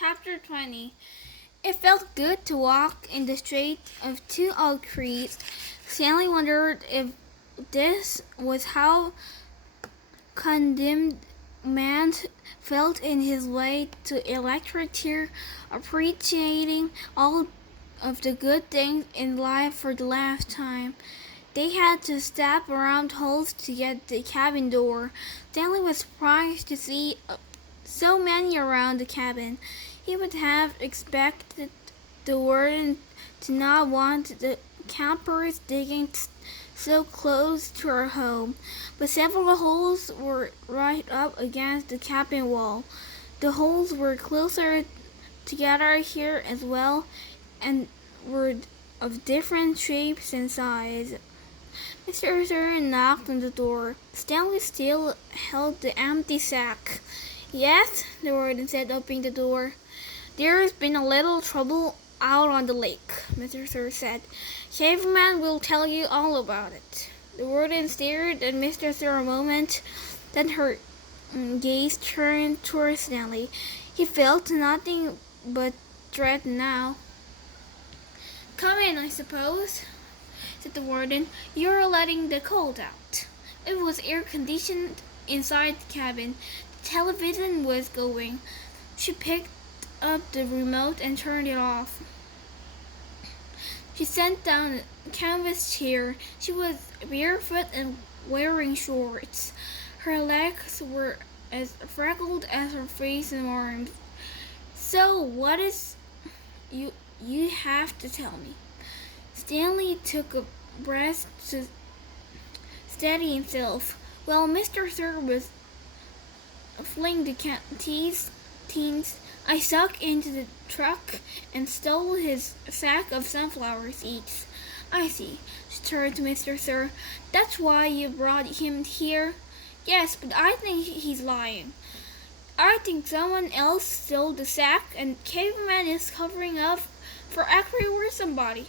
Chapter 20. It felt good to walk in the shade of two oak trees. Stanley wondered if this was how condemned man felt in his way to electric chair, appreciating all of the good things in life for the last time. They had to step around holes to get the cabin door. Stanley was surprised to see so many around the cabin. He would have expected the warden to not want the campers digging so close to our home, but several holes were right up against the cabin wall. The holes were closer together here as well, and were of different shapes and size. Mr. Sachar knocked on the door. Stanley still held the empty sack. "Yes," the warden said, opening the door. "There's been a little trouble out on the lake," Mr. Sachar said. "Caveman will tell you all about it." The warden stared at Mr. Sachar a moment, then her gaze turned towards Stanley. He felt nothing but dread now. "Come in, I suppose," said the warden. "You're letting the cold out." It was air-conditioned inside the cabin. The television was going. She picked up the remote and turned it off. She sat down a canvas chair. She was barefoot and wearing shorts. Her legs were as freckled as her face and arms. "So what is you have to tell me?" Stanley took a breath to steady himself. Well, Mr. Sachar was fling the teens. I snuck into the truck and stole his sack of sunflower seeds. "I see," she turned to Mr. Sachar. "That's why you brought him here?" "Yes, but I think he's lying. I think someone else stole the sack, and Caveman is covering up for everywhere somebody.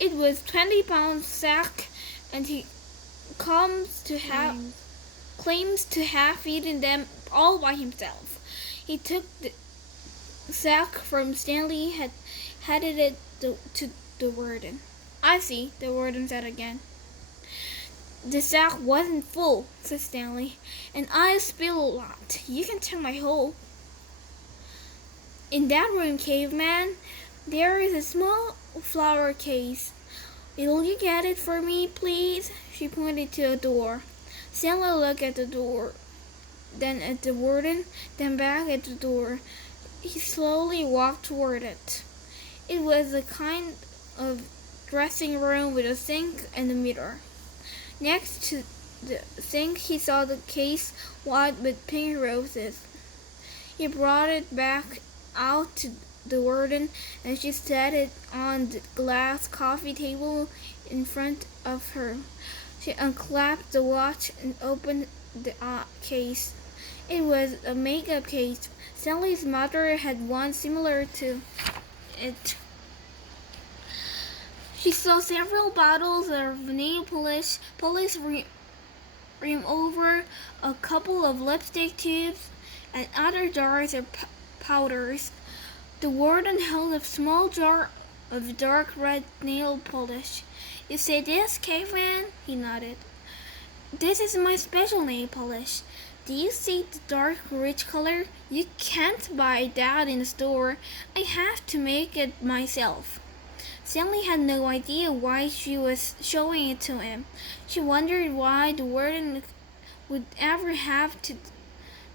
It was 20-pound sack, and he claims to have eaten them all by himself." He took the sack from Stanley and handed it to the warden. "I see," the warden said again. "The sack wasn't full," said Stanley, "and I spilled a lot. You can check my hole." "In that room, Caveman, there is a small flower case. Will you get it for me, please?" She pointed to a door. Stanley looked at the door, then at the warden, then back at the door. He slowly walked toward it. It was a kind of dressing room with a sink and a mirror. Next to the sink, he saw the case white with pink roses. He brought it back out to the warden, and she set it on the glass coffee table in front of her. She unclapped the watch and opened the case. It was a makeup case. Stanley's mother had one similar to it. She saw several bottles of nail polish remover, a couple of lipstick tubes, and other jars of powders. The warden held a small jar of dark red nail polish. "You say this, Caveman?" He nodded. "This is my special nail polish. Do you see the dark, rich color? You can't buy that in the store. I have to make it myself." Stanley had no idea why she was showing it to him. She wondered why the warden would ever have to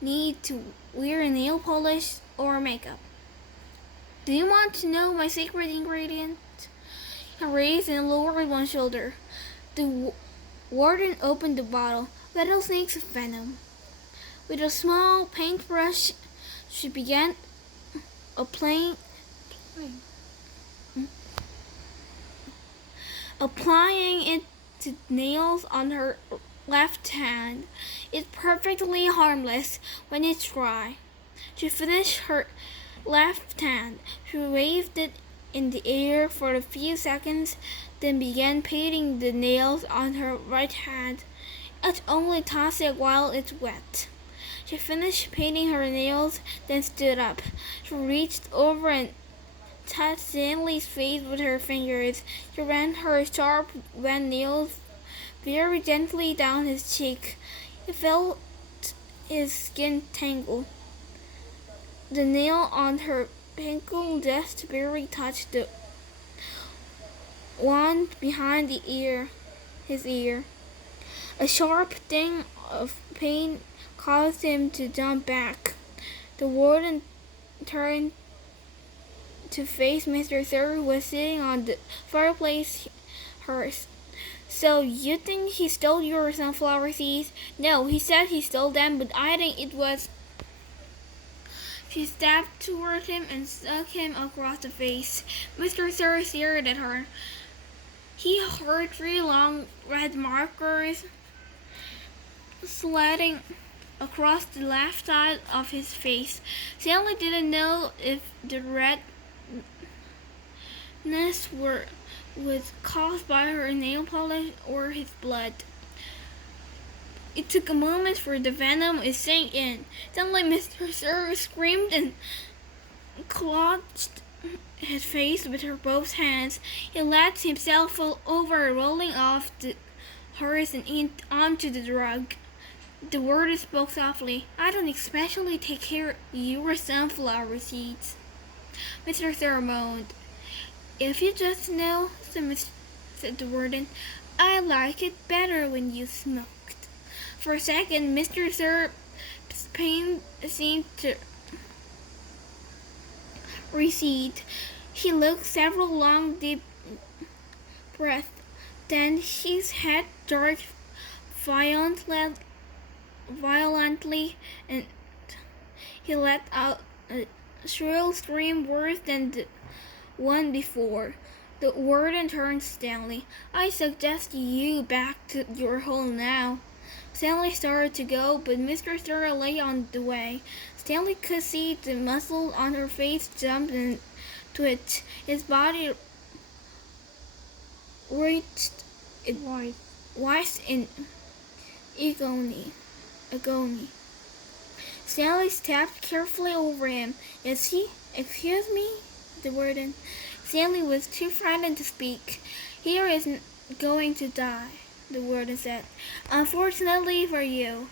need to wear nail polish or makeup. "Do you want to know my secret ingredient?" He raised and lowered one shoulder. The warden opened the bottle. "Rattlesnake's venom." With a small paintbrush, she began applying it to nails on her left hand. "It's perfectly harmless when it's dry." She finished her left hand. She waved it in the air for a few seconds, then began painting the nails on her right hand. "It's only toss it while it's wet." She finished painting her nails, then stood up. She reached over and touched Stanley's face with her fingers. She ran her sharp, wet nails very gently down his cheek. He felt his skin tingle. The nail on her ankle just barely touched the one behind his ear. A sharp sting of pain caused him to jump back. The warden turned to face Mr. Sir, who was sitting on the fireplace hearth. So you think he stole your sunflower seeds? No, he said he stole them, but I think it was... She stepped toward him and struck him across the face. Mr. Sir stared at her. He heard 3 long red markers sliding across the left side of his face. Stanley didn't know if the redness was caused by her nail polish or his blood. It took a moment for the venom to sink in. Suddenly Mr. Sir screamed and clutched his face with her both hands. He let himself fall over, rolling off the hearth and onto the rug. The warden spoke softly. I don't especially take care of your sunflower seeds. Mr. Sir moaned. If you just know, said the warden, I like it better when you smoked. For a second, Mr. Sir's pain seemed to recede. He took several long, deep breaths. Then his head jerked violently, and he let out a shrill scream worse than the one before. The warden turned to Stanley. I suggest you back to your hole now. Stanley started to go, but Mr. Sir lay on the way. Stanley could see the muscles on her face jump and twitch. His body writhed in agony. Stanley stepped carefully over him. Is he? Excuse me? The warden. Stanley was too frightened to speak. He is going to die, the warden said. Unfortunately for you.